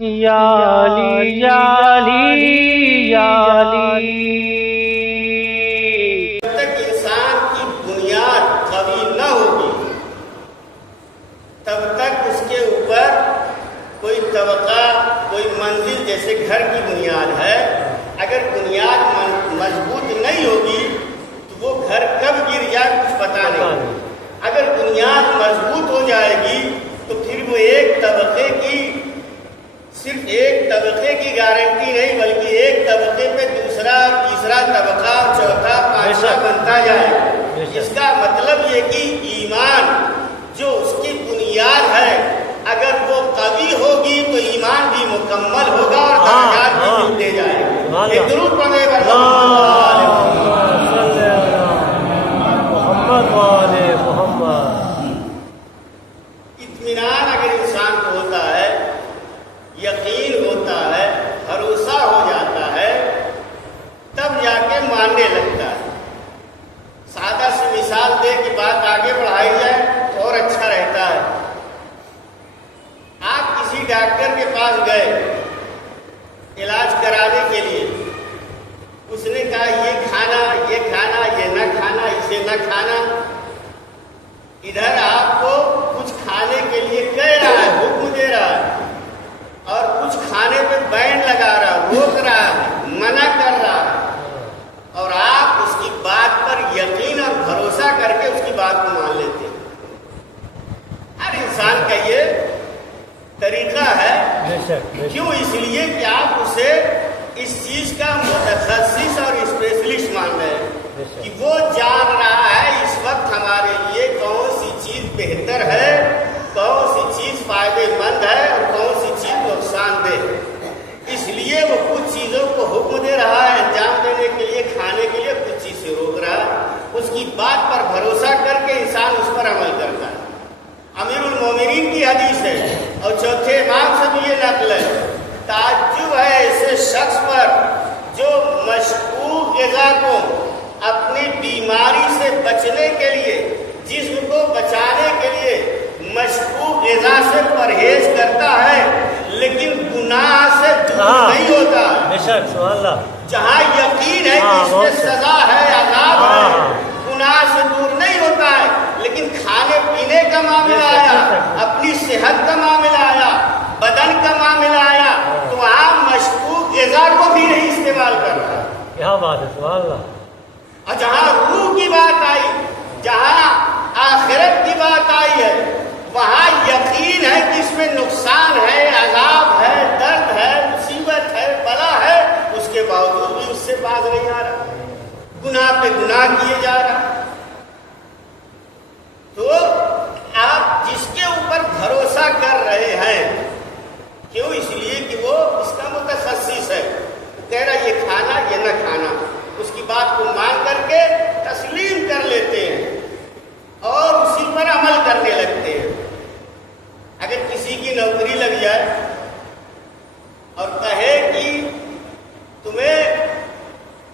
یا علی یا علی یا علی۔ جب تک انسان کی بنیاد قوی نہ ہوگی تب تک اس کے اوپر کوئی طبقہ، کوئی منزل، جیسے گھر کی بنیاد ہے، اگر بنیاد مضبوط نہیں ہوگی تو وہ گھر کب گر جائے کچھ پتہ نہیں۔ اگر بنیاد مضبوط ہو جائے گی تو پھر وہ صرف ایک طبقے کی گارنٹی نہیں، بلکہ ایک طبقے پہ دوسرا، تیسرا طبقہ، چوتھا، پانچواں بنتا جائے۔ اس کا مطلب یہ کہ ایمان جو اس کی بنیاد ہے اگر وہ قوی ہوگی تو ایمان بھی مکمل ہوگا اور درجات بھی ملتے جائیں گے۔ ایک درود پڑھیں اطمینان اگر انسان کو ہوتا ہے، یقین ہوتا ہے، بھروسہ ہو جاتا ہے، تب جا کے ماننے لگتا ہے۔ سادہ سی مثال دے کہ بات آگے بڑھائی جائے تو اور اچھا رہتا ہے۔ آپ کسی ڈاکٹر کے پاس گئے علاج کرانے کے لیے، اس نے کہا یہ کھانا، یہ نہ کھانا، اسے نہ کھانا۔ ادھر آپ کو کچھ کھانے کے لیے کہہ رہا ہے، حکم دے رہا ہے، اور کچھ کھانے پہ بین لگا رہا ہے، روک رہا ہے، منع کر رہا ہے، اور آپ اس کی بات پر یقین اور بھروسہ کر کے اس کی بات کو مان لیتے ہیں۔ ہر انسان کا یہ طریقہ ہے۔ کیوں؟ اس لیے کہ آپ اسے اس چیز کا متخصص اور اسپیشلسٹ مان رہے ہیں کہ وہ جان رہا ہے اس وقت ہمارے لیے کون سی چیز بہتر ہے، کون سی چیز فائدے مند ہے اور کون سی چیز نقصان دہ ہے۔ اس لیے وہ کچھ چیزوں کو حکم دے رہا ہے انجام دینے کے لیے، کھانے کے لیے، کچھ چیز سے روک رہا ہے۔ اس کی بات پر بھروسہ کر کے انسان اس پر عمل کرتا ہے۔ امیر المومنین کی حدیث ہے اور چوتھے امام سے بھی یہ نقل ہے، تعجب ہے ایسے شخص پر جو مشکوک غذا کو اپنی بیماری سے بچنے کے لیے، جسم کو بچانے کے لیے مشکوک غذا سے پرہیز کرتا ہے لیکن گناہ سے دور نہیں ہوتا۔ بے شک سبحان اللہ۔ جہاں یقین ہے کہ اس میں سزا ہے، عذاب ہے، گناہ سے دور نہیں ہوتا ہے، لیکن کھانے پینے کا معاملہ آیا، اپنی صحت کا معاملہ آیا، بدن کا معاملہ آیا تو وہاں مشکوک غذا کو بھی نہیں استعمال کر رہا۔ کیا بات ہے، سبحان اللہ۔ اور جہاں روح کی بات آئی، جہاں آخرت کی بات آئی ہے، وہاں یقین ہے کہ اس میں نقصان ہے، عذاب ہے، درد ہے، مصیبت ہے، بلا ہے، اس کے باوجود بھی اس سے باز نہیں آ رہا، گناہ پہ گناہ کیے جا رہا۔ تو آپ جس کے اوپر بھروسہ کر رہے ہیں، کیوں؟ اس لیے کہ وہ اس کا متخصص ہے، کہہ رہا یہ کھانا، یہ نہ کھانا، اس کی بات کو مان کر کے تسلیم کر لیتے ہیں اور اسی پر عمل کرنے لگتے ہیں۔ اگر کسی کی نوکری لگ جائے اور کہے کہ تمہیں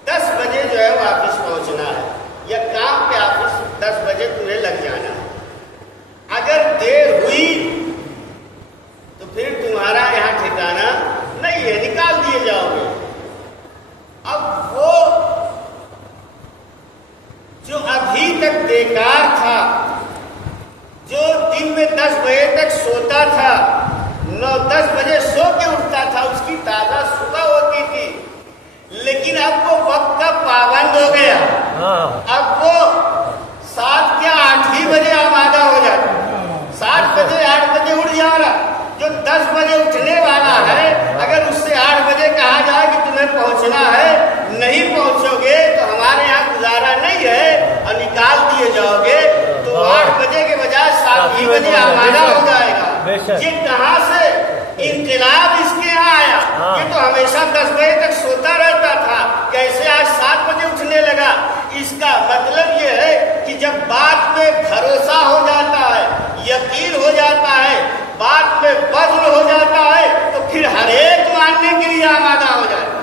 10 بجے جو ہے وہ آفس پہنچنا ہے یا کام پہ آفس 10 بجے تمہیں لگ جانا ہے، اگر دیر ہوئی تو پھر تمہارا یہاں ٹھکانا نہیں ہے، نکال دیے جاؤ گے۔ اب وہ جو ابھی تک بیکار تھا، جو دن میں 10 بجے تک سوتا تھا، 9-10 بجے سو کے اٹھتا تھا، اس کی تازہ صبح ہوتی تھی، لیکن اب وہ وقت کا پابند ہو گیا۔ اب وہ 7 یا 8 ہی بجے آمادہ ہو جاتا، 7 بجے 8 بجے اٹھ جا رہا۔ جو 10 بجے اٹھنے والا ہے، اگر اس سے 8 بجے کہا جائے کہ تمہیں پہنچنا ہے، نہیں پہنچو گے تو ہمارے یہاں گزارا نہیں ہے اور نکال دیے جاؤ گے، تو 8 بجے کے بجائے 7 ہی بجے آمادہ ہو جائے گا۔ یہ کہاں سے انقلاب اس کے یہاں آیا؟ یہ تو ہمیشہ 10 بجے تک سوتا رہتا تھا، کیسے آج 7 بجے اٹھنے لگا؟ اس کا مطلب یہ ہے کہ جب بات میں بھروسہ ہو جاتا ہے، یقین ہو جاتا ہے، بات میں بذل ہو جاتا ہے، تو پھر ہر ایک ماننے کے لیے آمادہ ہو جاتا ہے۔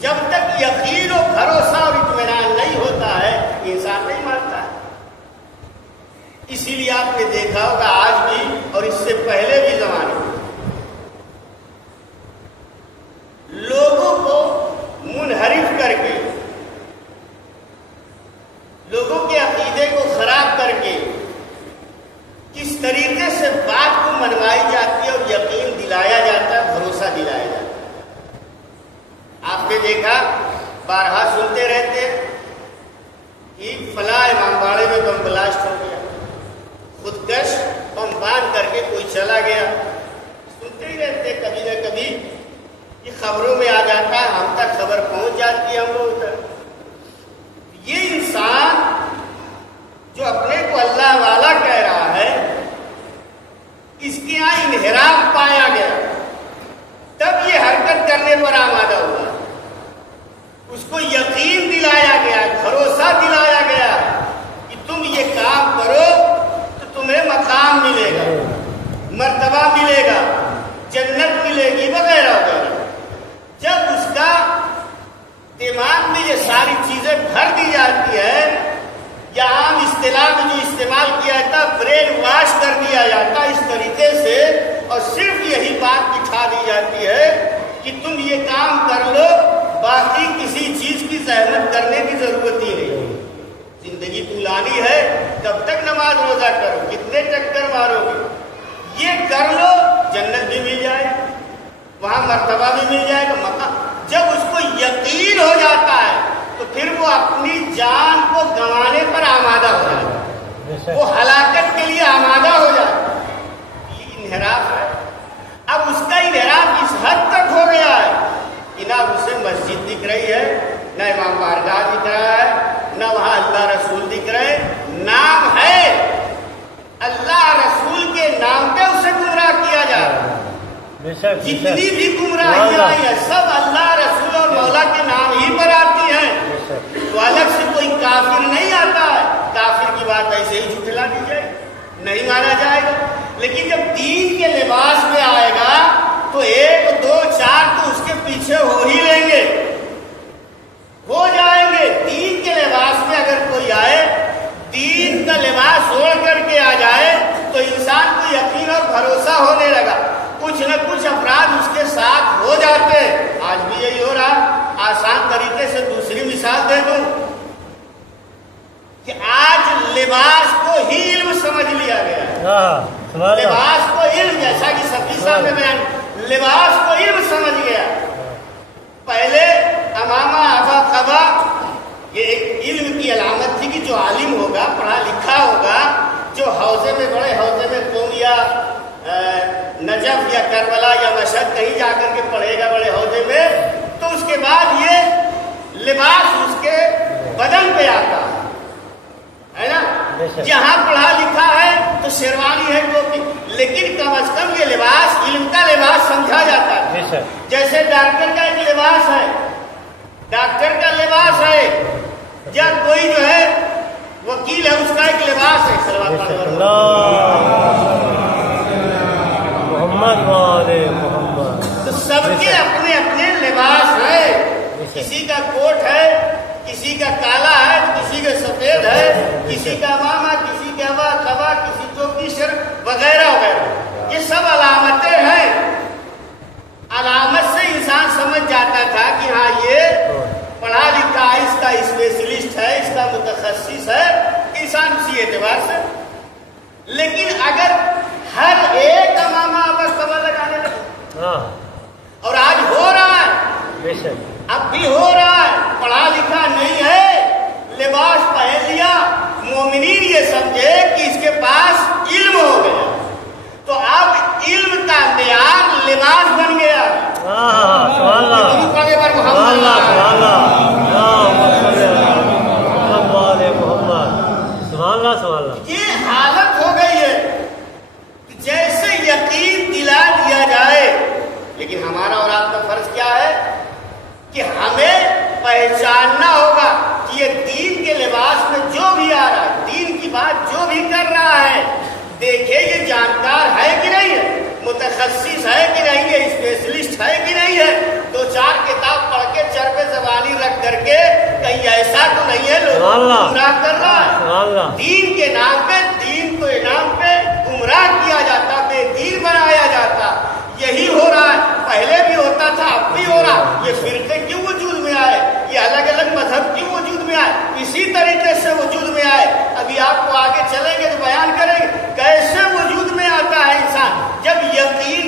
جب تک یقین و بھروسہ اور اطمینان نہیں ہوتا ہے، انسان نہیں مانتا ہے۔ اسی لیے آپ نے دیکھا ہوگا آج بھی اور اس سے پہلے بھی زمانے میں ہے اور یقین دلایا جاتا ہے، بھروسہ دلایا جاتا ہے۔ آپ نے دیکھا، بارہا سنتے رہتے کہ فلاں امام باڑے میں بم بلاسٹ ہو گیا، خودکش بم باندھ کر کے کوئی چلا گیا، سنتے ہی رہتے کبھی نہ کبھی یہ خبروں میں آ جاتا ہے، ہم تک خبر پہنچ جاتی ہے ہم لوگ تک۔ یہ انسان جو اپنے کو اللہ والا کہہ رہا ہے، اس کے یہاں انحراف پایا گیا، تب یہ حرکت کرنے پر آمادہ ہوا، اس کو یقین دلایا گیا، بھروسہ دلایا گیا کہ تم یہ کام کرو تو تمہیں مقام ملے گا، مرتبہ ملے گا، جنت ملے گی، وغیرہ وغیرہ۔ جب اس کا دماغ میں یہ ساری چیزیں بھر دی جاتی ہے، یا عام اصطلاح میں جو استعمال کیا جاتا ہے برین واش کر دیا جاتا ہے اس طریقے سے، اور صرف یہی بات بٹھا دی جاتی ہے کہ تم یہ کام کر لو، باقی کسی چیز کی زحمت کرنے کی ضرورت ہی نہیں۔ زندگی طولانی ہے، کب تک نماز روزہ کرو، کتنے چکر مارو گے، یہ کر لو، جنت بھی مل جائے، وہاں مرتبہ بھی مل جائے گا، مقام۔ جب اس کو یقین ہو جاتا ہے تو پھر وہ اپنی جان کو گنوانے پر آمادہ ہو جاتا ہے، وہ ہلاکت کے لیے آمادہ ہو جاتا ہے۔ یہ انحراف ہے۔ اب اس کا انحراف اس حد تک ہو گیا ہے کہ نہ اسے مسجد دکھ رہی ہے، نہ امام بارگاہ دکھ رہا ہے، نہ وہاں اللہ رسول دکھ رہے، نام ہے، اللہ رسول کے نام پہ اسے گمراہ کیا جا رہا ہے۔ جتنی بھی گمراہیاں آئی ہیں سب اللہ رسول اور مولا کے نام ہی پر آتی ہیں، تو الگ سے کوئی کافر نہیں آتا ہے، کافر کی بات ایسے ہی جھٹلا دی جائے، نہیں مانا جائے گا۔ لیکن جب دین کے لباس میں آئے گا تو ایک دو چار تو اس کے پیچھے ہو ہی لیں گے، ہو جائیں گے۔ دین کے لباس میں اگر کوئی آئے، دین کا لباس اوڑھ کر کے آ جائے تو انسان کو یقین اور بھروسہ ہونے لگا، کچھ نہ کچھ افراد اس کے ساتھ ہو جاتے۔ آج بھی یہی ہو رہا۔ آسان طریقے سے دوسری مثال دے دوں کہ آج لباس کو ہی علم سمجھ لیا گیا ہے، لباس کو علم، جیسا کہ سفیر صاحب نے بیان، لباس کو علم سمجھ گیا۔ پہلے امامہ ابا قبا یہ ایک علم کی علامت تھی کہ جو عالم ہوگا، پڑھا لکھا ہوگا، جو حوضے میں، بڑے حوضے میں قوم یا نجف یا کربلا یا مشہد کہیں جا کر کے پڑھے گا بڑے حوضے میں، تو اس کے بعد یہ لباس اس کے بدن پہ آتا ہے نا۔ جہاں پڑھا لکھا ہے تو شیروانی ہے، ٹوپی، لیکن کم از کم یہ لباس علم کا لباس سمجھا جاتا ہے۔ جیسے ڈاکٹر کا ایک لباس ہے، ڈاکٹر کا لباس ہے، یا کوئی جو ہے وکیل ہے، اس کا ایک لباس ہے۔ محمد تو سب کے اپنے اپنے لباس ہے، کسی کا کوٹ ہے، کسی کا کالا ہے، کسی کا سفید ہے، کسی کا امامہ، کسی کا قبا، کسی ٹوپی، سر وغیرہ وغیرہ، یہ سب علامتیں ہیں۔ علامت سے انسان سمجھ جاتا تھا کہ ہاں یہ پڑھا لکھا ہے، اس کا اسپیشلسٹ ہے، اس کا متخصص ہے، انسان اسی اعتبار سے۔ لیکن اگر ہر ایک امامہ قبا لگانے لگے، اور آج ہو رہا ہے، اب بھی ہو رہا ہے، پڑھا لکھا نہیں ہے، لباس پہن لیا، مومنین یہ سمجھے کہ اس کے پاس علم ہو گیا، تو اب علم کا معیار لباس بن گیا۔ یہ حالت ہو گئی ہے جیسے یقین دلا دیا جائے، لیکن ہمارا اور آپ کا فرض کیا ہے کہ ہمیں پہچاننا ہوگا کہ یہ دین کے لباس میں جو بھی آ رہا ہے، دین کی بات جو بھی کر رہا ہے، دیکھے یہ جانکار ہے کہ نہیں ہے، متخصص ہے کہ نہیں ہے، اسپیشلسٹ ہے کہ نہیں ہے، دو چار کتاب پڑھ کے چربے زبانی رکھ کر کے کہیں ایسا تو نہیں ہے لوگ گمراہ کر رہا ہے۔ دین کے نام پہ، دین کو انعام پہ گمراہ کیا جاتا، بے دین بنایا جاتا، یہی ہو رہا ہے۔ پہلے بھی ہوتا تھا، اب بھی ہو رہا۔ یہ فرقے کیوں وجود میں آئے، یہ الگ الگ مذہب کیوں وجود میں آئے، اسی طریقے سے وجود میں آئے۔ ابھی آپ کو آگے چلیں گے تو بیان کریں گے کیسے وجود میں آتا ہے انسان، جب یقین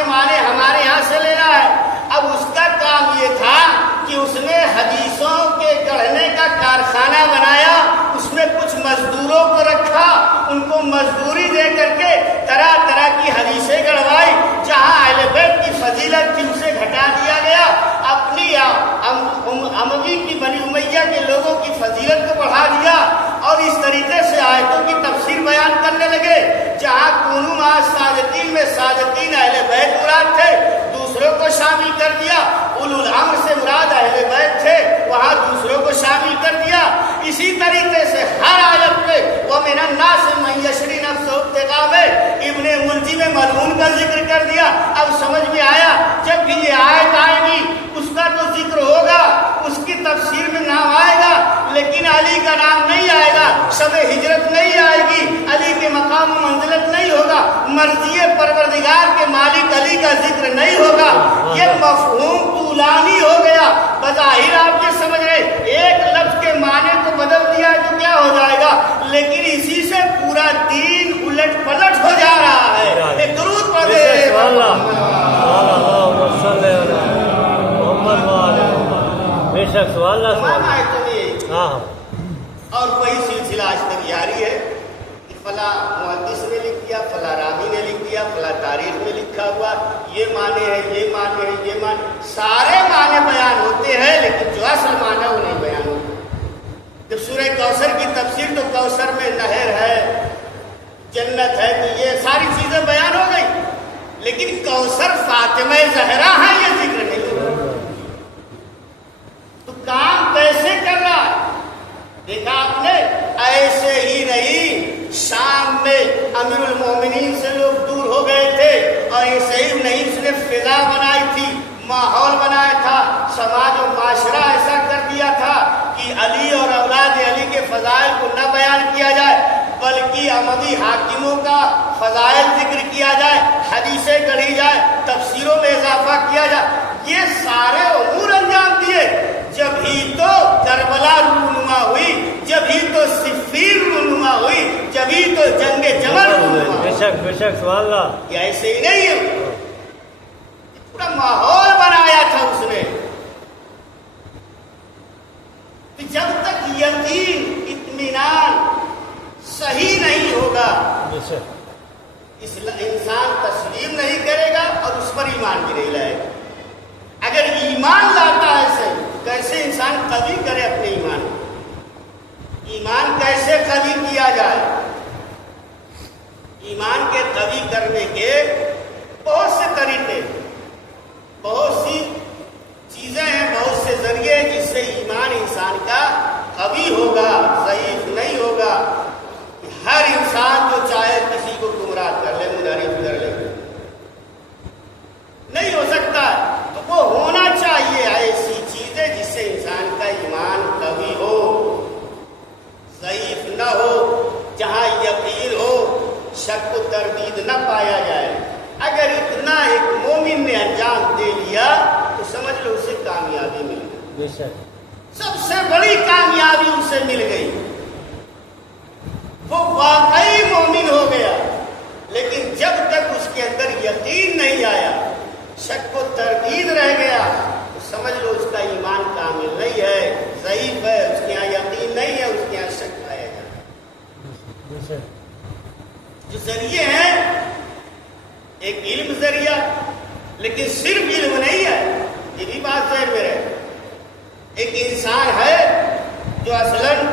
کے معنی ہمارے یہاں سے لینا ہے. اب اس کا کام یہ تھا کہ اس نے حدیثوں کے گڑھنے کا کارخانہ بنایا, اس میں کچھ مزدوروں کو رکھا, ان کو مزدوری دے کر کے طرح طرح کی حدیثیں گڑھوائی. جہاں اہل بیت کی فضیلت تھی اسے گھٹا دیا گیا, اپنی اموی کی بنی امیہ کے لوگوں کی فضیلت کو بڑھا دیا, اور اس طریقے سے آیتوں کی تفسیر بیان کرنے لگے. جہاں کونوا مع الصادقین میں صادقین اہل بیت مراد تھے, دوسروں کو شامل کر دیا. اولو الامر سے مراد اہل بیت تھے, وہاں دوسروں کو شامل کر دیا. اسی طریقے سے ہر آیت پہ وَمِنَ النَّاسِ مَن يَشْرِي نَفْسَهُ ابْتِغَاءَ میں ابن ملجم ملعون کا ذکر کر دیا. اب سمجھ میں آیا, جب بھی یہ آیت آئے گی اس کا تو ذکر ہوگا, اس کی تفسیر میں نام آئے گا, لیکن علی کا نام نہیں آئے گا, شب ہجرت نہیں آئے گی, علی کے مقام و منزلت نہیں ہوگا, مرضی پروردگار کے مالک علی کا ذکر نہیں ہوگا. یہ مفہوم طولانی ہو گیا. بظاہر آپ یہ سمجھ رہے ایک لفظ کے معنی کو بدل دیا تو کیا ہو جائے گا, لیکن اسی سے پورا دین الٹ پلٹ ہو جا رہا ہے. ایک درود پڑھے بے شک سوال ہاں. اور وہی سلسلہ آج تک جاری ہے کہ فلاں محدث نے لکھ دیا, فلاں راوی نے لکھ دیا, فلاں تاریخ میں لکھا ہوا, یہ معنی ہے, یہ معنی ہے, یہ معنی, سارے معنی بیان ہوتے ہیں لیکن جو اصل معنی وہ نہیں بیان ہوتا. جب سورہ کوثر کی تفسیر تو کوثر میں نہر ہے, جنت ہے, کہ یہ ساری چیزیں بیان ہو گئی, لیکن کوثر فاطمہ زہرا ہے یہ ذکر نہیں ہوا. تو کام کیسے کر رہا ہے دیکھا آپ نے, ایسے ہی نہیں. شام میں امیر المومنین سے لوگ دور ہو گئے تھے, اور ایسے ہی نہیں, اس نے فضا بنائی تھی, ماحول بنایا تھا, سماج و معاشرہ ایسا کر دیا تھا کہ علی اور اولاد علی کے فضائل کو نہ بیان کیا جائے بلکہ اموی حاکموں کا فضائل ذکر کیا جائے, حدیثیں گڑھی جائے, تفسیروں میں اضافہ کیا جائے. یہ سارے امور انجام دیے. جب ہی تو کربلا رونما ہوئی, جب ہی تو صفین رونما ہوئی, جب ہی تو جنگ جمل رونما ہوئی. بے شک سوال یہ ایسے ہی نہیں ہے, پورا ماحول بنایا تھا اس نے. جب تک یقین اطمینان صحیح نہیں ہوگا انسان تسلیم نہیں کرے گا اور اس پر ایمان بھی نہیں لائے گا. اگر ایمان لاتا ہے صحیح, کیسے انسان قوی کرے اپنے ایمان, ایمان کیسے قوی کیا جائے. ایمان کے قوی کرنے کے بہت سے طریقے, بہت سی چیزیں ہیں, بہت سے ذریعے جس سے ایمان انسان کا قوی ہوگا, ضعیف نہیں ہوگا. ہر انسان جو چاہے کسی کو گمراہ کر لے, منحرف کر لے, نہیں ہو سکتا. تو وہ ہونا چاہیے ایسی چیزیں جس سے انسان کا ایمان قوی ہو, ضعیف نہ ہو, جہاں یقین ہو, شک و تردید نہ پایا جائے. اگر اتنا ایک مومن نے انجام دے لیا تو سمجھ لو اسے کامیابی مل گئی. سب سے بڑی کامیابی اسے مل گئی, وہ واقعی مومن ہو گیا. لیکن جب تک اس کے اندر یقین نہیں آیا, شک و تردید رہ گیا, تو سمجھ لو اس کا ایمان کامل نہیں ہے, ضعیف ہے, اس کے یہاں یقین نہیں ہے, اس کے یہاں شک پایا جاتا ہے. جو ذریعے ہیں, ایک علم ذریعہ, لیکن صرف علم نہیں ہے, یہ بھی بات ذہن میں رہے. ایک انسان ہے جو اصلاً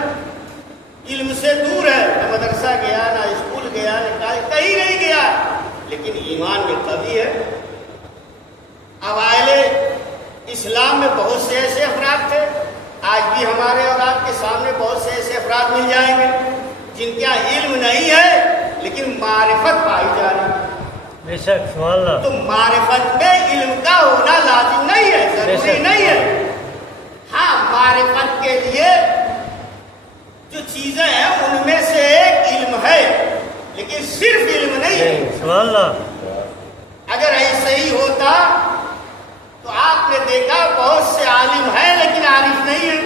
علم سے دور ہے, نہ مدرسہ گیا, نہ اسکول گیا, نہ کہیں نہیں گیا, لیکن ایمان میں قوی ہے. اوائل اسلام میں بہت سے ایسے افراد تھے, آج بھی ہمارے اور آپ کے سامنے بہت سے ایسے افراد مل جائیں گے جن کا علم نہیں ہے لیکن معرفت پائی جا رہی ہے. بے شک سبحان اللہ. تو معرفت میں علم کا ہونا لازم نہیں ہے, ضروری نہیں ہے. ہاں, معرفت کے لیے جو چیزیں ہیں ان میں سے ایک علم ہے, لیکن صرف علم نہیں ہے. سبحان اللہ. اگر ایسے ہی ہوتا تو آپ نے دیکھا بہت سے عالم ہیں لیکن عارف نہیں ہیں,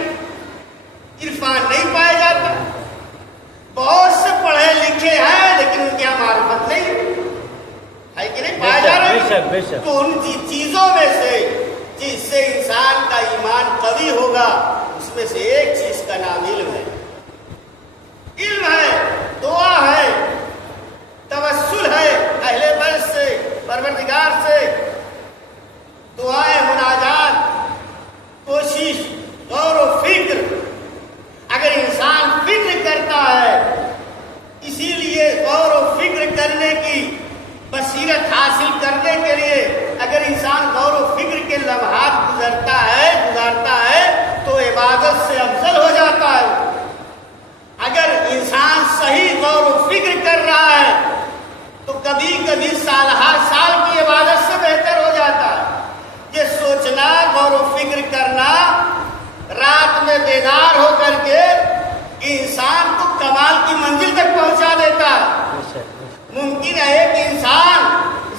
عرفان نہیں پایا جاتا. بہت سے پڑھے لکھے ہیں لیکن ان کی معرفت نہیں ہے کہ نہیں پایا جا رہا ہے. شک بے شک تو ان چیزوں میں سے جس سے انسان کا ایمان قوی ہوگا اس میں سے ایک چیز کا نام علم ہے. علم ہے، دعا ہے، توسل ہے اہل بیت سے، پروردگار سے، دعائیں، مناجات، کوشش، غور و فکر. اگر انسان فکر کرتا ہے، اسی لیے غور و فکر کرنے کی بصیرت حاصل کرنے کے لیے اگر انسان غور و فکر کے لمحات گزارتا ہے تو عبادت سے افضل ہو جاتا ہے. اگر انسان صحیح غور و فکر کر رہا ہے تو کبھی کبھی سال ہر سال کی عبادت سے بہتر ہو جاتا ہے. یہ سوچنا، غور و فکر کرنا، رات میں بیدار ہو کر کے انسان کو کمال کی منزل تک پہنچا دیتا ہے. ممکن ہے کہ انسان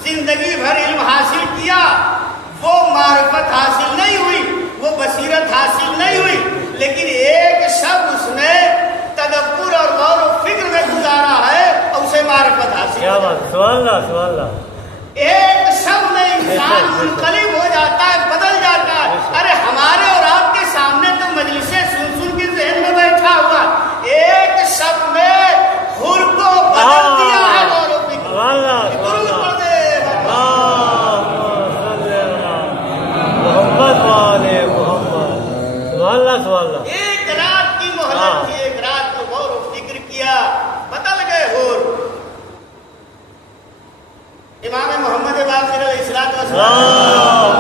زندگی بھر علم حاصل کیا، وہ معرفت حاصل نہیں ہوئی، وہ بصیرت حاصل نہیں ہوئی، لیکن ایک شب اس نے تدبر اور غور و فکر میں گزارا ہے اور اسے معرفت حاصل. کیا بات، سبحان اللہ سبحان اللہ. ایک شب میں انسان منقلب ہو جاتا ہے، بدل جاتا ہے. ارے ہمارے اور آپ کے سامنے تو مجلسیں سن کے ذہن میں بیٹھا ہوا، ایک شب میں حر کو بدل دیا ہے غور و فکر. محمد والے محمد. سبحان اللہ سبحان اللہ. ایک رات کی مہلت تھی، ایک رات کو غور و فکر کیا، بدل گئے حر. امام محمد باقر علیہ الصلوۃ والسلام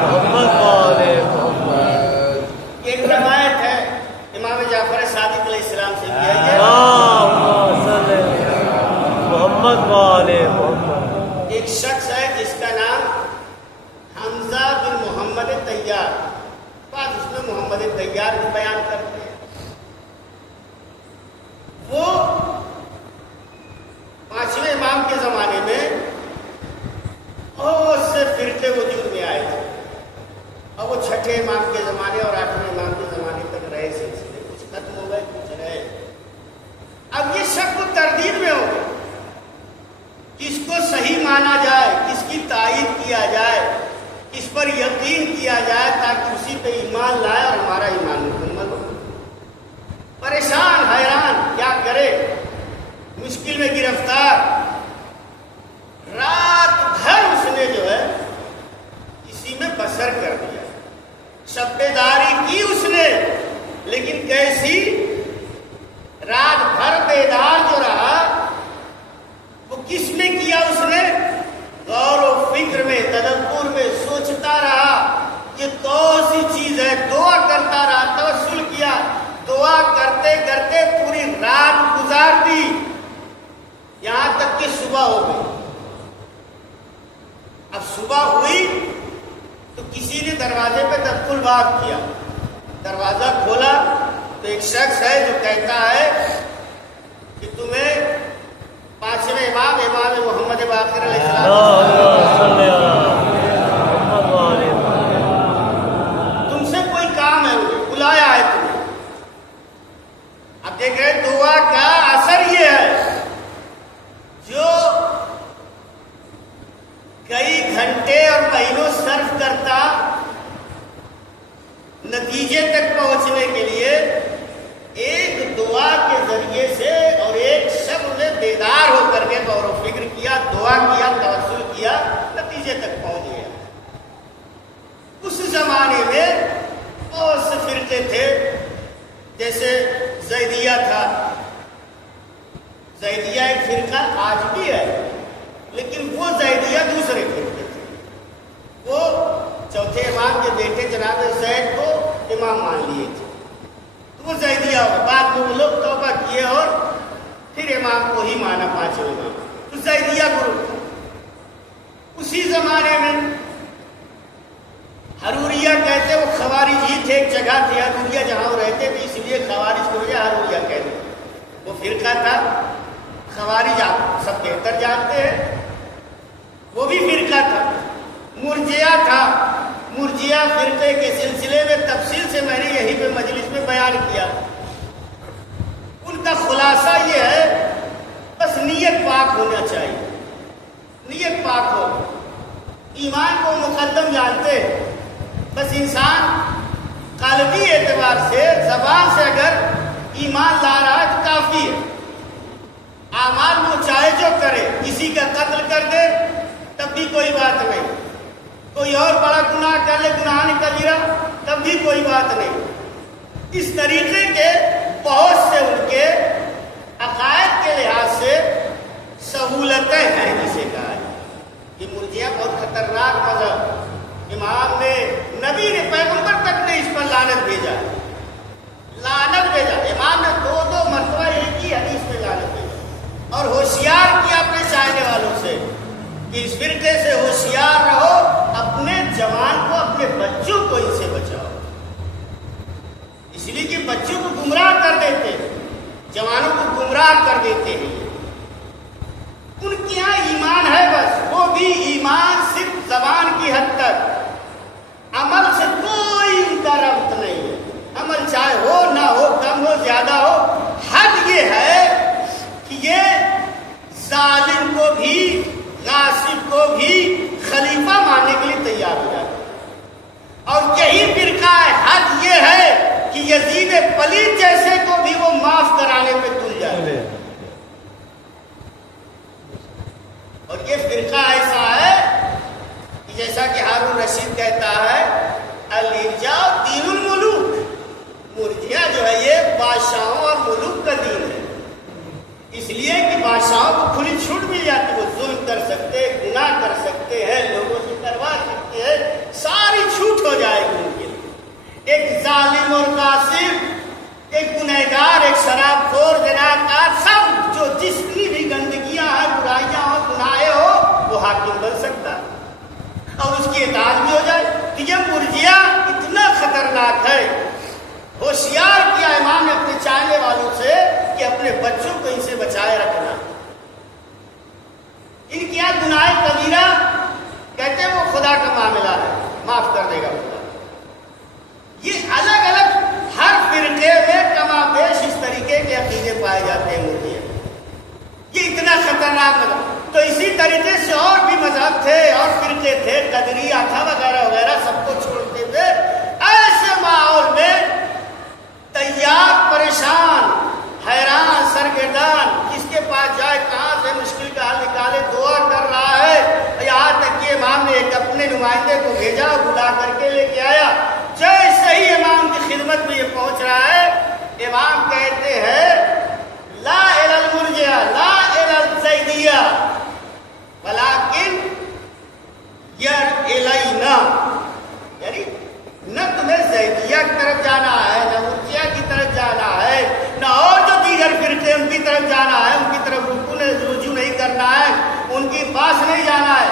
محمد والے محمد. ایک روایت ہے امام جعفر صادق علیہ السلام سے کیا ہے. محمد والے محمد. ایک شخص ہے جس کا نام حمزہ بن محمد طیار، بعد اس میں محمد طیار بھی بیان کرتے ہیں. وہ پانچویں امام کے زمانے میں بہت سے فرقے وجود میں آئے تھے، اور وہ چھٹے امام کے زمانے اور آٹھویں امام کے زمانے تک رہے. سلسلے کچھ ختم ہو گئے، کچھ رہے. اب یہ شک و تردید میں ہو گئے، کس کو صحیح مانا جائے، کس کی تائید کیا جائے، کس پر یقین کیا جائے تاکہ اسی پہ ایمان لائے اور ہمارا ایمان مکمل ہو. پریشان، حیران، کیا کرے، مشکل میں گرفتار. رات بھر اس نے جو ہے اسی میں بسر کر دیا، شب بیداری کی اس نے، لیکن کیسی؟ رات بھر بیدار جو رہا وہ کس میں کیا؟ اس نے غور و فکر میں، تدبر میں سوچتا رہا. یہ تو سی چیز ہے، دعا کرتا رہا، توسل کیا، دعا کرتے کرتے پوری رات گزار دی، یہاں تک کہ صبح ہو گئی. اب صبح ہوئی تو کسی نے دروازے پہ دق الباب کیا. دروازہ کھولا تو ایک شخص ہے جو کہتا ہے کہ تمہیں پانچویں امام محمد باقر علیہ السلام تم سے کوئی کام ہے، بلایا ہے تمہیں. اب دیکھ رہے دعا کا اثر یہ ہے، جو کئی گھنٹے اور مہینوں صرف کرتا نتیجے تک پہنچنے کے لیے، ایک دعا کے ذریعے سے اور ایک شب میں بیدار ہو کر کے غور و فکر کیا، دعا کیا، توسل کیا، نتیجے تک پہنچ گیا. اس زمانے میں بہت سے فرقے تھے، جیسے زیدیہ تھا. زیدیہ ایک فرقہ آج بھی ہے، لیکن وہ زیدیہ دوسرے فرقے تھے. وہ چوتھے امام کے بیٹے جناب زید کو امام مان لیے تھے، تو وہ زیدیہ ہو. بعد میں وہ لوگ توبہ کیے اور پھر امام کو ہی مانا پانچویں امام. تو زیدیہ گروپ تھا. اسی زمانے میں حروریہ کہتے، وہ خوارج ہی تھے. ایک جگہ تھی حروریہ جہاں وہ رہتے تھے، اس لیے خوارج کو وجہ حروریہ کہتے. وہ فرقہ تھا. خوارج آپ سب بہتر جانتے ہیں، وہ بھی فرقہ تھا. مرجیہ تھا. مرجیہ فرقے کے سلسلے میں تفصیل سے میں نے یہیں پہ مجلس میں بیان کیا. ان کا خلاصہ یہ ہے، بس نیت پاک ہونا چاہیے. ایمان کو مقدم جانتے ہیں. بس انسان قلبی اعتبار سے زبان سے اگر ایمان لا رہا ہے تو کافی ہے. اعمال وہ چاہے جو کرے, کسی کا قتل کر دے تب بھی کوئی بات نہیں, کوئی اور بڑا گناہ کر لے گناہ کبیرہ تب بھی کوئی بات نہیں. اس طریقے کے بہت سے ان کے عقائد کے لحاظ سے سہولتیں ہیں. جسے کہا ہے کہ مرجیہ بہت خطرناک مذہب, امام نے نبی نے پیغمبر تک نے اس پر لعنت بھیجا, لعنت بھیجا. امام نے 2 مرتبہ ایک ہی حدیث میں لعنت بھیجا اور ہوشیار کیا اپنے چاہنے والوں سے کہ اس فرقے سے ہوشیار رہو, اپنے جوان کو اپنے بچوں کو ان سے بچاؤ. اس لیے کہ بچوں کو گمراہ کر دیتے ہیں, جوانوں کو گمراہ کر دیتے ہیں. ان کے یہاں ایمان ہے بس, وہ بھی ایمان صرف زبان کی حد تک, عمل سے کوئی ان کا ربط نہیں ہے. عمل چاہے ہو نہ ہو, کم ہو زیادہ ہو, حد یہ ہے کہ یہ ظالم کو بھی غاصب کو بھی خلیفہ ماننے کے لیے تیار ہو جاتا ہے. اور یہی فرقہ ہے, حد یہ ہے کہ یزید پلید جیسے کو بھی وہ معاف کرانے پہ تل جاتے ہیں. اور یہ فرقہ ایسا ہے کہ جیسا کہ ہارون رشید کہتا ہے الارجاء دین الملوک, مرجیہ جو ہے یہ بادشاہوں اور ملوک کا دین ہے. اس لیے کہ بادشاہوں کو کھلی چھوٹ مل جاتی, وہ ظلم کر سکتے, گناہ کر سکتے ہیں, لوگوں سے کروا سکتے ہیں, ساری چھوٹ ہو جائے گی ان کے لیے. ایک ظالم اور غاصب, ایک گنہگار, ایک شراب خور, زناکار, سب جو جتنی بھی گندگیاں ہیں, برائیاں ہو, گناہیں ہو, وہ حاکم بن سکتا اور اس کی اطاعت بھی ہو جائے. تو یہ مرجیہ اتنا خطرناک ہے. ہوشیار کیا امام نے اپنے چاہنے والوں سے کہ اپنے بچوں کو ان سے بچائے رکھنا. ان کی یہاں گناہ کبیرہ کہتے ہیں وہ خدا کا معاملہ ہے, معاف کر دے گا خدا. یہ الگ الگ ہر فرقے میں کما بیش اس طریقے کے عقیدے پائے جاتے ہیں مرجیہ. یہ اتنا خطرناک مذہب. تو اسی طریقے سے اور بھی مذہب تھے اور فرقے تھے, قدریہ تھا وغیرہ وغیرہ, سب کو چھوڑتے تھے. ایسے ماحول میں تیار, پریشان, حیران, سرگردان, کس کے پاس جائے, کہاں سے مشکل کا حل نکالے, دعا کر رہا ہے. یہاں تک کہ امام نے ایک اپنے نمائندے کو بھیجا, بلا کر کے لے کے آیا. جیسے ہی امام کی خدمت میں یہ پہنچ رہا ہے, امام کہتے ہیں لا الی المرجیہ لا الی الزیدیہ ولیکن الینا, یعنی نہ تمہیں زیدیہ کی طرف جانا ہے, نہ مرجیہ کی طرف جانا ہے, نہ اور جو دیگر فرقے ان کی طرف جانا ہے, ان کی طرف رجوع نہیں کرنا ہے, ان کے پاس نہیں جانا ہے,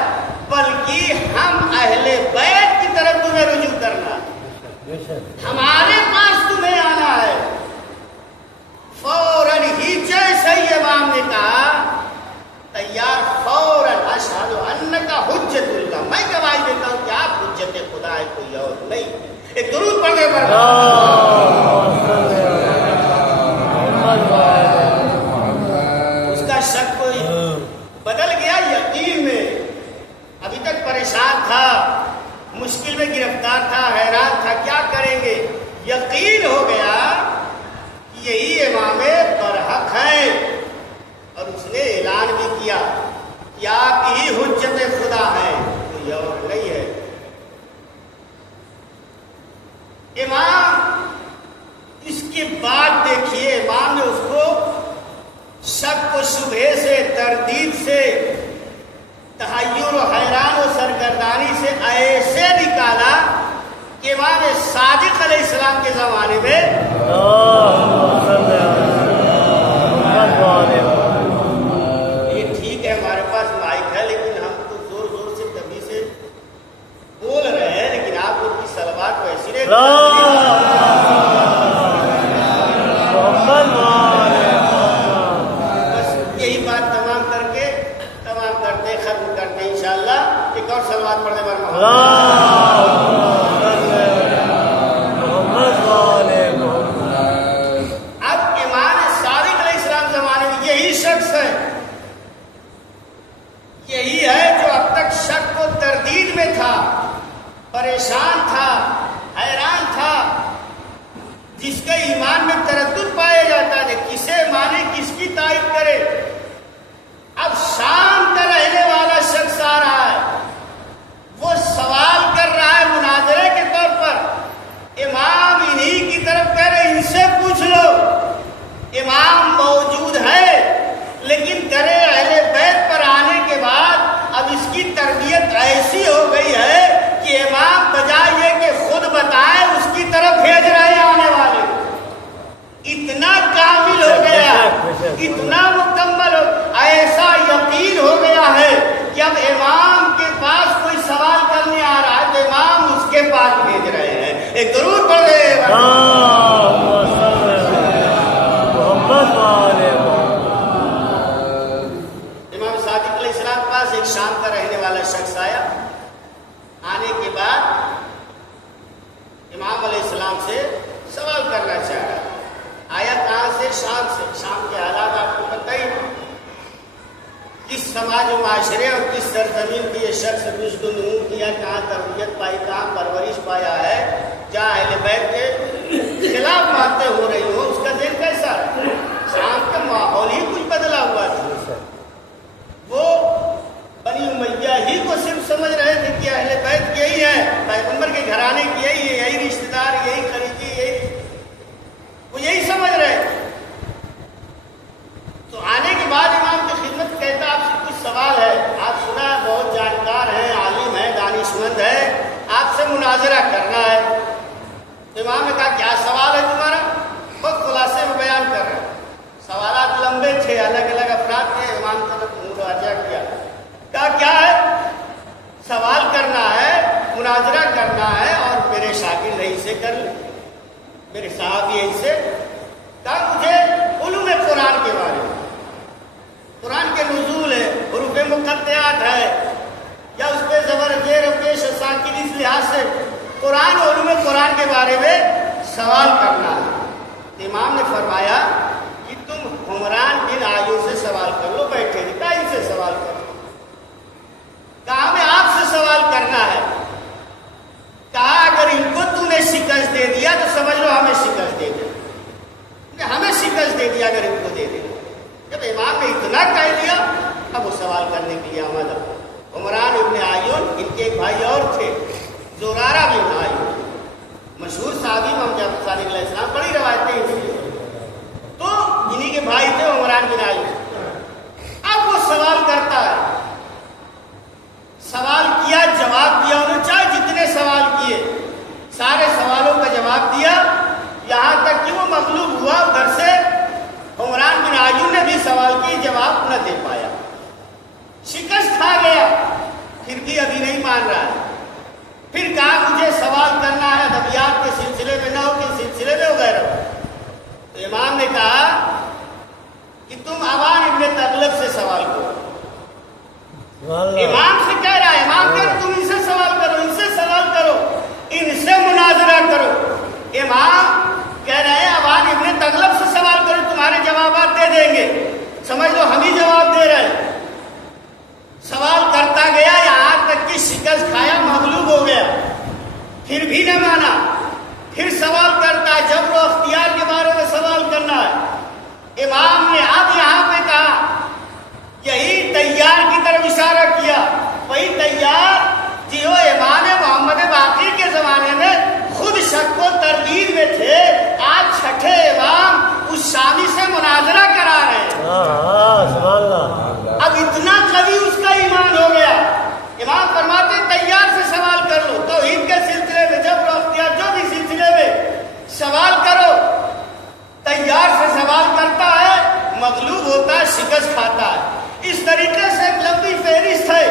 بلکہ ہم اہل بیت کی طرف تمہیں رجوع کرنا ہے, ہمارے پاس تمہیں آنا ہے. فوراً ہی جیسے ہی امام نے کہا تیار, فوراً اشہد انک حجت اللہ, میں گواہی دیتا ہوں کہ آپ حجت خدا ہے, کوئی اور نہیں. ایک درود پڑھنے پر اس کا شک کوئی بدل گیا یقین میں. ابھی تک پریشان تھا, مشکل میں گرفتار تھا, حیران تھا, کیا کریں گے. یقین ہو گیا یہی امام برحق ہے, اور اس نے اعلان بھی کیا کہ آپ ہی حجت خدا ہے, کوئی اور نہیں ہے. امام اس کے بعد دیکھیے, امام نے اس کو شک و شبہے سے, تردید سے, تحیر و حیران و سرگردانی سے ایسے نکالا کہ امام صادق علیہ السلام کے زمانے میں یہ ٹھیک ہے ہمارے پاس مائک ہے, لیکن ہم تو زور زور سے کبھی سے بول رہے ہیں, لیکن آپ لوگ کی صلوات ویسی نہیں. بس یہی بات تمام کر کے تمام کرتے ختم کرتے انشاءاللہ. ایک اور صلوات پڑھنے پر یہی ہے جو اب تک شک وہ تردید میں تھا، پریشان تھا، حیران تھا، جس کے ایمان میں تردد پایا جاتا ہے، کسے مانے، کس کی تائید کرے۔ اب شام کا رہنے والا شخص آ رہا ہے، وہ سوال کر رہا ہے مناظرے کے طور پر۔ امام انہی کی طرف کہہ رہے ان سے پوچھ لو۔ امام موجود ہے، لیکن کرے اہل بیت پر آنے کے بعد اب اس کی تربیت ایسی ہو گئی ہے کہ امام بجائے یہ کہ خود بتائے، اس کی طرف بھیج رہے ہیں آنے والے۔ اتنا کامل ہو گیا، اتنا مکمل ہو، ایسا یقین ہو گیا ہے کہ اب امام کے پاس کوئی سوال کرنے آ رہا ہے تو امام اس کے پاس بھیج رہے ہیں۔ ایک درود پڑھ دے۔ امام صادق علیہ السلام کے پاس ایک شام کا رہنے والا شخص آیا۔ آنے کے بعد امام علیہ السلام سے سوال کرنا چاہ رہا۔ آیا کہاں سے؟ شام سے۔ شام کے حالات آپ کو پتہ ہی، کس سماج و معاشرے اور کس سرزمین کی یہ شخص رشد و نمو کیا، کہاں تربیت پائی، کہاں پرورش پایا ہے، جہاں اہل بیت کے خلاف باتیں ہو رہی ہوں، اس کا دل کیسا؟ شام کا ماحول ہی کچھ بدلا ہوا تھا۔ وہ بنی امیہ ہی کو صرف سمجھ رہے تھے کہ اہل بیت یہی ہے، پیغمبر کے گھرانے کی یہی ہے، یہی رشتہ دار، یہی قریبی، یہی، وہ یہی سمجھ رہے تھے۔ تو آنے کے بعد امام کی خدمت کہتا آپ سے کچھ سوال ہے، آپ سنا بہت جانکار ہیں، عالم ہیں، دانشمند ہے، آپ سے مناظرہ کرنا ہے۔ تو امام نے کہا کیا سوال ہے تمہارا؟ بہت خلاصے میں بیان کر رہے ہیں۔ سوالات لمبے تھے، الگ الگ افراد تھے، امام نے مراجعہ کیا، کہا کیا ہے؟ سوال کرنا ہے، مناظرہ کرنا ہے، اور میرے شاگرد یہیں سے کر لیں، میرے صاحب یہیں سے۔ کہا مجھے علوم قرآن کے بارے میں، قرآن کے نزول ہے، حروف مقطعات ہے، یا اس پہ زبر زیر و پیش و ساکن، اس لحاظ سے قرآن اور علوم قرآن کے بارے میں سوال کرنا ہے۔ امام نے فرمایا کہ تم حمران بن آیو سے سوال کر لو، بیٹھے نہیں، کہیں سے سوال کر لو۔ کہا میں آپ سے سوال کرنا ہے۔ کہا اگر ان کو تم نے شکست دے دیا تو سمجھ لو ہمیں شکست دے دیا، ہمیں شکست دے دیا اگر ان کو دے دیا۔ جب امام نے اتنا کہہ لیا، اب وہ سوال کرنے کے لیے آمد۔ عمران ابن آیون، ان کے ایک بھائی اور تھے، زرارہ بن آیون، مشہور صحابی، محمد جعفر صادق علیہ السلام، بڑی روایتیں ان سے۔ تو انہی کے بھائی تھے عمران بن آیون۔ اب وہ سوال کرتا ہے، سوال کیا، جواب دیا انہوں نے، چاہے جتنے سوال کیے سارے سوالوں کا جواب دیا، یہاں تک کہ وہ مغلوب ہوا۔ ادھر سے عمران بن آیون نے بھی سوال کی، جواب نہ دے پایا، شکست کھا گیا، پھر بھی ابھی نہیں مان رہا ہے۔ پھر کہا مجھے سوال کرنا ہے ادبیات کے سلسلے میں، نحو کے سلسلے میں وغیرہ۔ تو امام نے کہا کہ تم عوان ابن تغلب سے سوال کرو۔ امام سے کہہ رہا ہے، امام کہہ رہا تم ان سے سوال کرو، ان سے سوال کرو، ان سے مناظرہ کرو۔ امام کہہ رہے ہیں عوان ابن تغلب سے سوال کرو، تمہارے جوابات دے دیں گے، سمجھ لو ہم ہی جواب دے رہے ہیں۔ سوال کرتا گیا، یہاں تک کہ شکست کھایا، مغلوب ہو گیا، پھر بھی نہ مانا۔ پھر سوال کرتا ہے، جبر و اختیار کے بارے میں سوال کرنا ہے۔ امام نے اب یہاں پہ کہا، یہی تیار کی طرف اشارہ کیا، وہی تیار جو امام محمد باقر کے زمانے میں خود شک و تردید میں تھے، آج چھٹے امام اس شامی سے مناظرہ کرا رہے ہیں۔ اب اتنا قوی اس کا ایمان ہو گیا، امام فرماتے تیار سے سوال کر لو، توحید کے سلسلے میں، جبر و اختیار جو بھی سلسلے میں سوال کرو۔ تیار سے سوال کرتا ہے، مغلوب ہوتا ہے، شکست کھاتا ہے۔ اس طریقے سے ایک لمبی فہرست ہے۔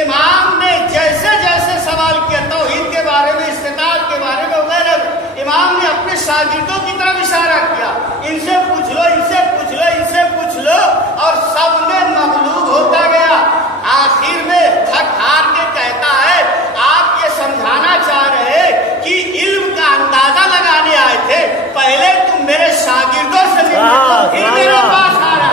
امام نے جیسے جیسے سوال کیا، توحید کے بارے میں، استطاعت کے بارے میں وغیرہ، امام نے اپنے شاگردوں کی طرف اشارہ کیا، ان سے پوچھ لو، ان سے پوچھ لو، ان سے پوچھ لو، اور سب میں مغلوب ہوتا گیا۔ آخر میں تھک ہار کے کہتا ہے، آپ یہ سمجھانا چاہ رہے کہ علم کا اندازہ لگانے آئے تھے، پہلے تم میرے شاگردوں سے ملے، پھر میرے پاس آ رہا۔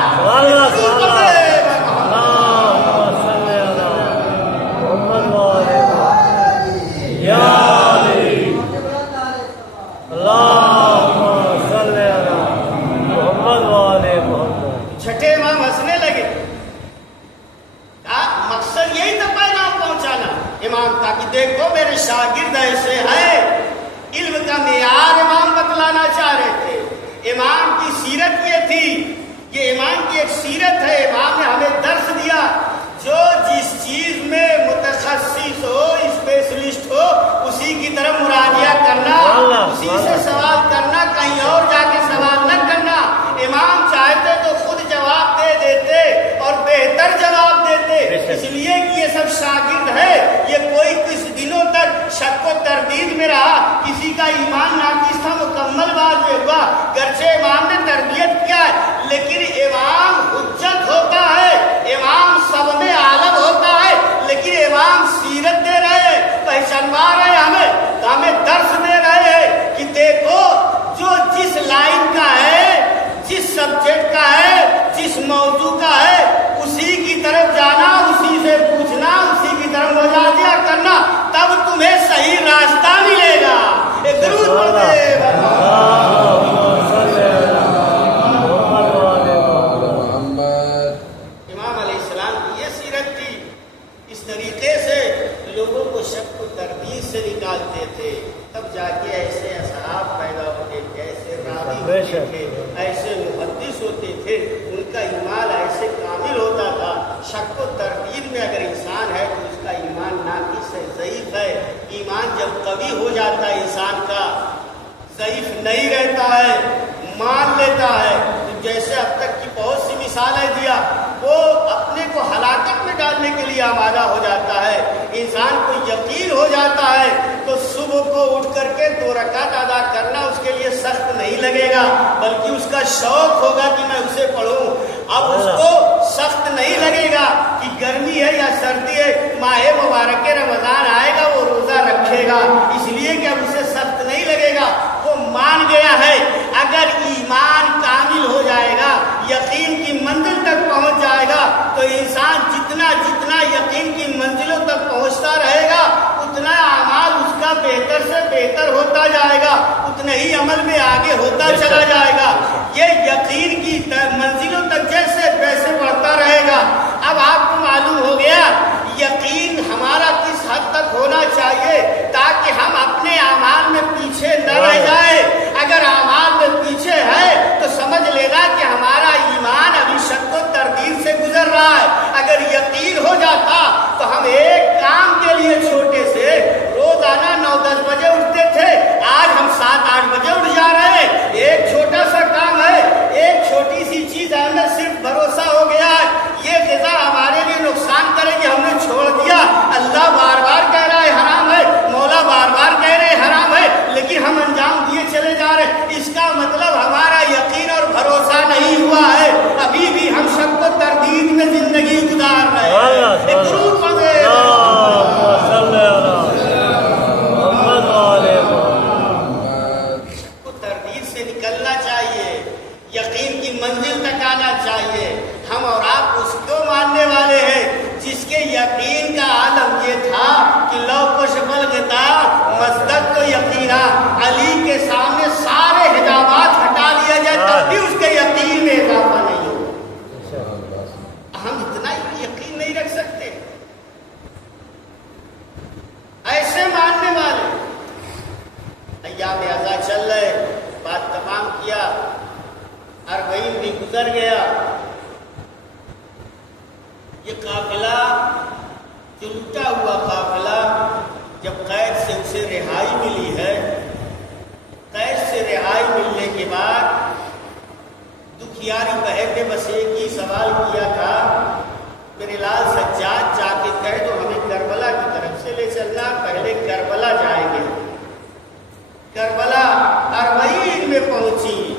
امام کا کہ دیکھو میرے شاگرد ایسے ہیں. علم کا معیار امام بتلانا چاہ رہے تھے. امام کی سیرت یہ تھی. یہ امام کی ایک سیرت ہے. امام نے ہمیں درس دیا جو جس چیز میں متخصص ہو اسپیشلسٹ ہو اسی کی طرف مراجعہ کرنا, اسی سے سوال کرنا, کہیں اور جا کے سوال نہ کرنا. امام چاہتے تو خود جواب دے دیتے اور بہتر جواب دیتے. اس لیے کہ یہ سب شاگرد ہے. یہ کوئی کچھ دنوں تک شک و تردید میں رہا, کسی کا ایمان ناقص تھا, مکمل بات یہ ہوا. گرچہ امام نے تربیت کیا ہے لیکن امام حجت ہوتا ہے, امام سب میں عالم ہوتا ہے. لیکن امام سیرت دے رہے ہیں, پہچانوا رہے ہیں ہمیں درس دے رہے ہیں کہ دیکھو جو جس لائن کا ہے, جس سبجیکٹ کا ہے, جس موضوع کا ہے, اسی کی طرف جانا, اسی سے پوچھنا, اسی کی طرف مراجعہ کرنا, تب تمہیں صحیح راستہ ملے گا. ایک درود پڑھتے امام علیہ السلام کی یہ سیرت تھی. اس طریقے سے لوگوں کو شک و تردید سے نکالتے تھے. تب جا کے ایسے اصحاب پیدا ہوتے تھے, ایسے راوی ہوتے تھے, ایسے محدث ہوتے تھے. ان کا ایمان ایسے کامل ہوتا تھا. شک و تردید میں اگر انسان ہے تو اس کا ایمان ناقص ہے, ضعیف ہے. ایمان جب قوی ہو جاتا ہے انسان کا, ضعیف نہیں رہتا ہے, مان لیتا ہے. جیسے اب تک کی بہت سی مثالیں دیا, وہ اپنے کو ہلاکت میں ڈالنے کے لیے آمادہ ہو جاتا ہے. انسان کو یقین ہو جاتا ہے تو صبح کو اٹھ کر کے 2 رکعت ادا کرنا اس کے لیے سخت نہیں لگے گا, بلکہ اس کا شوق ہوگا کہ میں اسے پڑھوں. اب اس کو سخت نہیں لگے گا کہ گرمی ہے یا سردی ہے, ماہ مبارک رمضان آئے گا وہ روزہ رکھے گا, اس لیے کہ اب اسے سخت نہیں لگے گا. وہ مان گیا ہے. اگر ایمان کامل ہو جائے گا, یقین کی منزل تک پہنچ جائے گا, تو انسان جتنا جتنا یقین کی منزلوں تک پہنچتا رہے گا اتنا اعمال اس کا بہتر سے بہتر ہوتا جائے گا, اتنے ہی عمل میں آگے ہوتا چلا جائے گا. یہ یقین کی منزلوں تک جیسے ویسے بڑھتا رہے گا. اب آپ کو معلوم ہو گیا یقین ہمارا کس حد تک ہونا چاہیے تاکہ ہم اپنے اعمال میں پیچھے نہ رہ جائیں. اگر اعمال میں پیچھے ہے تو سمجھ لینا کہ ہمارا ایمان ابھی شک و تردید سے گزر رہا ہے. اگر یقین ہو جاتا تو ہم ایک کام کے لیے چھوٹے سے روزانہ 9-10 بجے اٹھتے تھے, آج ہم 7-8 بجے اٹھ جا رہے ہیں. ایک چھوٹا سا کام ہے, ایک چھوٹی سی چیز ہے, ہمیں صرف بھروسہ ہو گیا ہے یہ غذا ہمارے لیے نقصان کرے گی, ہم نے چھوڑ دیا. اللہ بار بار کہہ رہا ہے حرام ہے, مولا بار بار کہہ رہے حرام ہے, لیکن ہم انجام دیے چلے جا رہے ہیں. اس کا مطلب ہمارا یقین اور بھروسہ نہیں ہوا ہے, ابھی بھی ہم شک و تردید میں زندگی گزار رہے ہیں. ایک درود پڑھیں. تردید سے نکلنا چاہیے, یقین کی منزل تک آنا چاہیے. ہم اور آپ اس کو ماننے والے ہیں جس کے یقین کا عالم یہ تھا کہ لو کش بلغتا مصدق تو یقینا, علی کے سامنے سارے حجابات ہٹا لیا جائے تب بھی اس کے یقین میں اضافہ نہیں ہو. ہم اتنا ہی یقین نہیں رکھ سکتے. ایسے ماننے والے ایام ازا چل رہے, بات تمام کیا, 40 بھی گزر گیا. یہ قافلہ جو لٹا ہوا قافلہ جب قید سے اسے رہائی ملی ہے, قید سے رہائی ملنے کے بعد دکھیاری بہن نے بس ایک ہی سوال کیا تھا, میرے لال سجاد جا کے کہہ دو ہمیں کربلا کی طرف سے لے چلنا, پہلے کربلا جائیں گے. کربلا 40 میں پہنچی.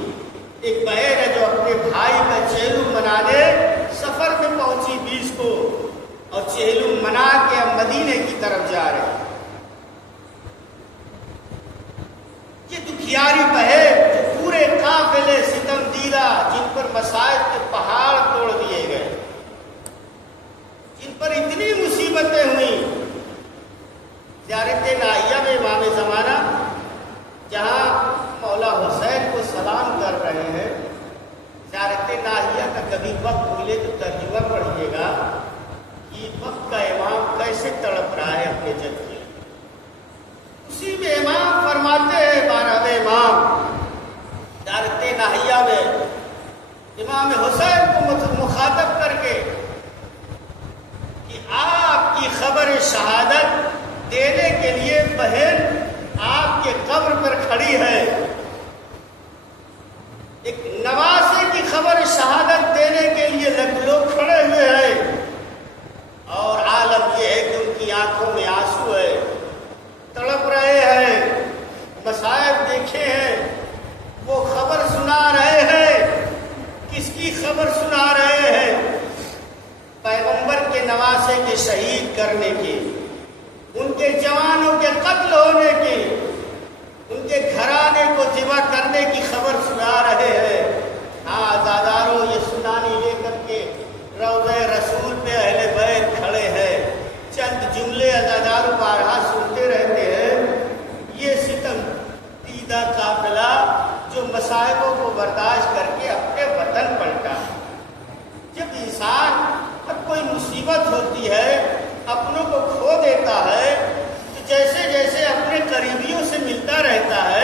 ایک بہن ہے جو اپنے بھائی کا چہلم منانے سفر میں پہنچی 20 کو, اور چہلم منا کے اب مدینے کی طرف جا رہے. یہ دکھیاری بہن جو پورے قافلے ستم دیدہ, جن پر مصائب کے پہاڑ توڑ دیے گئے, جن پر اتنی مصیبتیں ہوئیں. زیارت نائیہ میں امام زمانہ جہاں مولا حسین کو سلام کر رہے ہیں, زیارت نائیہ کا کبھی وقت ملے تو ترجمہ پڑھیے گا کہ وقت کا امام کیسے تڑپ رہا ہے اپنے خبر شہادت دینے کے لیے بہن آپ کے قبر پر کھڑی ہے. ایک نواسے کی خبر شہادت دینے کے لیے لوگ کھڑے ہوئے ہیں اور عالم یہ ہے کہ ان کی آنکھوں میں آنسو ہے, تڑپ رہے ہیں, مصائب دیکھے ہیں, وہ خبر سنا رہے ہیں. کس کی خبر سنا رہے ہیں؟ پیغمبر کے نواسے کے شہید کرنے کی, ان کے جوانوں کے قتل ہونے کی, ان کے گھرانے کو ذبح کرنے کی خبر سنا رہے ہیں. ہاں عزاداروں, یہ سنانی لے کر کے روضہ رسول پہ اہل بیت کھڑے ہیں. چند جملے عزاداروں بارہا سنتے رہتے ہیں. یہ ستم دیدہ قافلہ جو مصائبوں کو برداشت کر کے اپنے وطن پلٹا. جب انسان اب کوئی مصیبت ہوتی ہے, اپنوں کو کھو دیتا ہے, تو جیسے جیسے اپنے قریبیوں سے ملتا رہتا ہے